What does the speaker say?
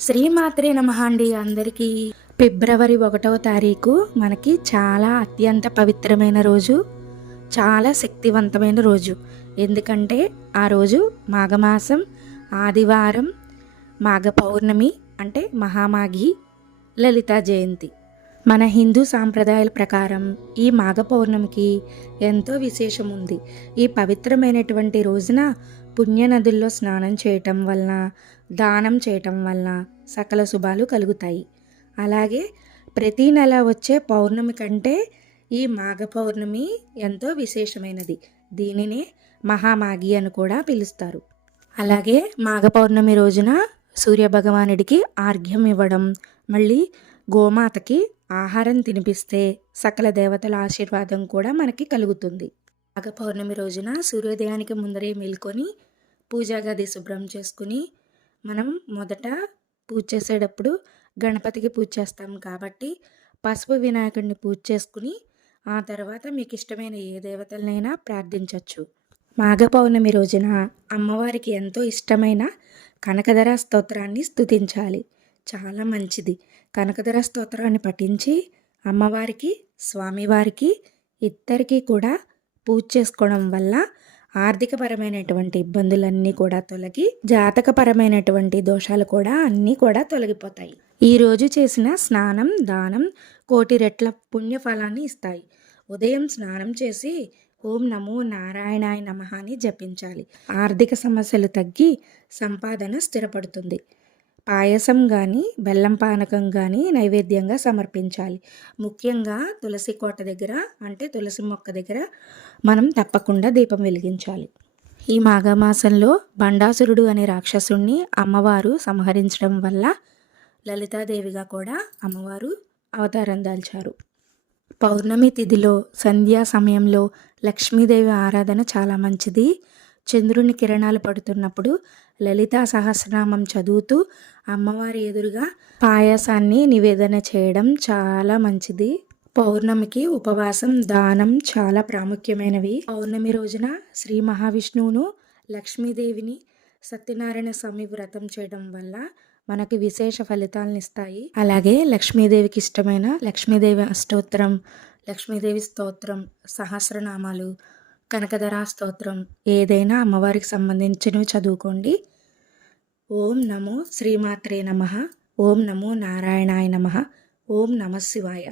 శ్రీమాత్రే నమః అండి అందరికీ. ఫిబ్రవరి 1వ తారీఖు మనకి చాలా అత్యంత పవిత్రమైన రోజు, చాలా శక్తివంతమైన రోజు. ఎందుకంటే ఆ రోజు మాఘమాసం ఆదివారం, మాఘ పౌర్ణమి అంటే మహామాఘి, లలితా జయంతి. మన హిందూ సాంప్రదాయాల ప్రకారం ఈ మాఘ పౌర్ణమికి ఎంతో విశేషం ఉంది. ఈ పవిత్రమైనటువంటి రోజున పుణ్యనదుల్లో స్నానం చేయటం వలన, దానం చేయటం వలన సకల శుభాలు కలుగుతాయి. అలాగే ప్రతీ నెల వచ్చే పౌర్ణమి కంటే ఈ మాఘ పౌర్ణమి ఎంతో విశేషమైనది. దీనినే మహామాఘి అని కూడా పిలుస్తారు. అలాగే మాఘ పౌర్ణమి రోజున సూర్యభగవానుడికి ఆర్ఘ్యం ఇవ్వడం, మళ్ళీ గోమాతకి ఆహారం తినిపిస్తే సకల దేవతల ఆశీర్వాదం కూడా మనకి కలుగుతుంది. మాఘ పౌర్ణమి రోజున సూర్యోదయానికి ముందరే మేల్కొని పూజా గది శుభ్రం చేసుకుని, మనం మొదట పూజ చేసేటప్పుడు గణపతికి పూజ చేస్తాం కాబట్టి పసుపు వినాయకుడిని పూజ చేసుకుని ఆ తర్వాత మీకు ఇష్టమైన ఏ దేవతలనైనా ప్రార్థించవచ్చు. మాఘ పౌర్ణమి రోజున అమ్మవారికి ఎంతో ఇష్టమైన కనకధర స్తోత్రాన్ని స్తుతించాలి. చాలా మంచిది. కనకధర స్తోత్రాన్ని పఠించి అమ్మవారికి, స్వామివారికి ఇద్దరికీ కూడా పూజ చేసుకోవడం వల్ల ఆర్థికపరమైనటువంటి ఇబ్బందులన్నీ కూడా తొలగి, జాతకపరమైనటువంటి దోషాలు కూడా అన్నీ కూడా తొలగిపోతాయి. ఈరోజు చేసిన స్నానం, దానం కోటి రెట్ల పుణ్యఫలాన్ని ఇస్తాయి. ఉదయం స్నానం చేసి ఓం నమో నారాయణాయ నమః అని జపించాలి. ఆర్థిక సమస్యలు తగ్గి సంపాదన స్థిరపడుతుంది. పాయసం కానీ, బెల్లం పానకం కానీ నైవేద్యంగా సమర్పించాలి. ముఖ్యంగా తులసి కోట దగ్గర అంటే తులసి మొక్క దగ్గర మనం తప్పకుండా దీపం వెలిగించాలి. ఈ మాఘమాసంలో బండాసురుడు అనే రాక్షసుణ్ణి అమ్మవారు సంహరించడం వల్ల లలితాదేవిగా కూడా అమ్మవారు అవతారం దాల్చారు. పౌర్ణమి తిథిలో సంధ్యా సమయంలో లక్ష్మీదేవి ఆరాధన చాలా మంచిది. చంద్రుని కిరణాలు పడుతున్నప్పుడు లలితా సహస్రనామం చదువుతూ అమ్మవారి ఎదురుగా పాయసాన్ని నివేదన చేయడం చాలా మంచిది. పౌర్ణమికి ఉపవాసం, దానం చాలా ప్రాముఖ్యమైనవి. పౌర్ణమి రోజున శ్రీ మహావిష్ణువును, లక్ష్మీదేవిని, సత్యనారాయణ స్వామి వ్రతం చేయడం వల్ల మనకి విశేష ఫలితాలను ఇస్తాయి. అలాగే లక్ష్మీదేవికి ఇష్టమైన లక్ష్మీదేవి అష్టోత్తరం, లక్ష్మీదేవి స్తోత్రం, సహస్రనామాలు, కనకధరా స్తోత్రం ఏదైనా అమ్మవారికి సంబంధించినవి చదువుకోండి. ఓం నమో శ్రీమాత్రే నమః, ఓం నమో నారాయణాయ నమః, ఓం నమః శివాయ.